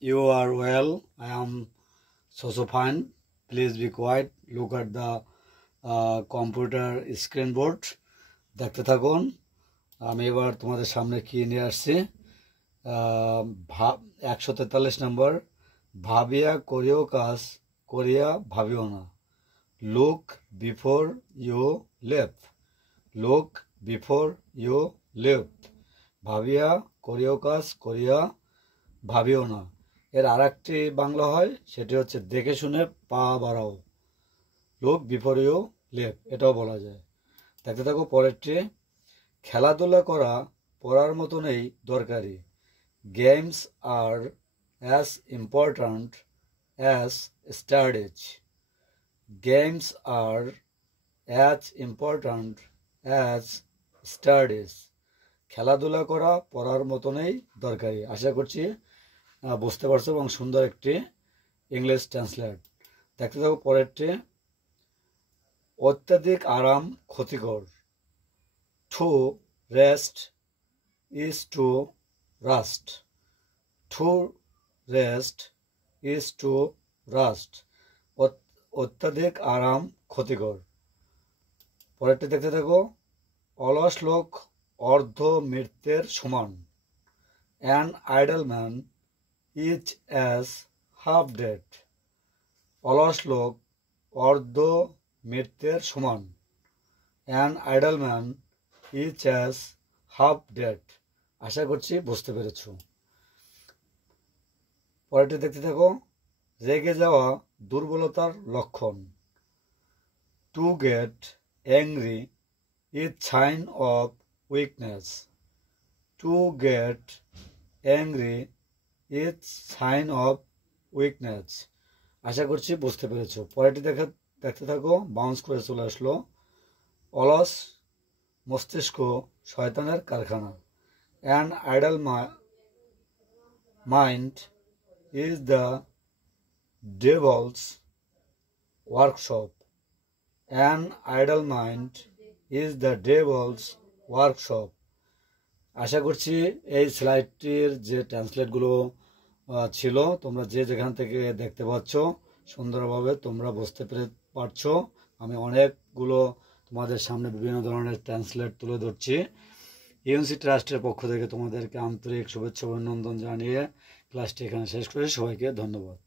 you are well. I am so fine. Please be quiet. Look at the computer screen board. দেখতে থাকুন আমি এবার তোমাদের সামনে কি নিয়ে আসছি। 143 নম্বর, ভাবিয়া করিও কাজ করিয়া ভাবিও না। Look before you left, look before you left. ভাবিয়া করিও কাজ করিয়া ভাবিও না। এর আর একটি বাংলা হয়, সেটি হচ্ছে দেখে শুনে পা বাড়াও। লুক বিফোর ইউ লেফট এটাও বলা যায়। দেখতে থাকো পরেরটি, খেলাধুলা করা পড়ার মতনই দরকারি। Games are as important as studies. Games are as important as studies. খেলাধুলা করা পড়ার মতনই দরকারি। আশা করছি বুঝতে পারছো এবং সুন্দর একটি ইংলিশ ট্রান্সলেট। দেখতে থাকো পরেরটি, অত্যাধিক আরাম ক্ষতিকর। To rest is to rust, to rest is to rust. অত্যাধিক আরাম ক্ষতিকর। পরেরটি দেখতে থাকো, অলস লোক অর্ধ মৃত্যের সমান। An idle man is as half dead. অলস লোক অর্ধ মৃত্যের সমান। An idle man is as half dead. আশা করছি বুঝতে পেরেছ। পরেরটি দেখতে থাকো, রেগে যাওয়া দুর্বলতার লক্ষণ। To get angry is sign of weakness. To get angry is sign of weakness. আশা করছি বুঝতে পেরেছ। পরেরটি দেখতে থাকো, বাউন্স করে চলে আসলো। অলস মস্তিষ্ক শয়তানের কারখানা। An idle mind is the devil's workshop. An idle mind is the devil's workshop. আশা করছি এই স্লাইডটির যে ট্রান্সলেটগুলো ছিল তোমরা যে যেখান থেকে দেখতে পাচ্ছ সুন্দরভাবে তোমরা বুঝতে পারছো। আমি অনেকগুলো তোমাদের সামনে বিভিন্ন ধরনের ট্রান্সলেট তুলে ধরছি। ইউএনসি ট্রাস্টের পক্ষ থেকে তোমাদেরকে আন্তরিক শুভেচ্ছা অভিনন্দন জানিয়ে ক্লাসটি এখানে শেষ করে সবাইকে ধন্যবাদ।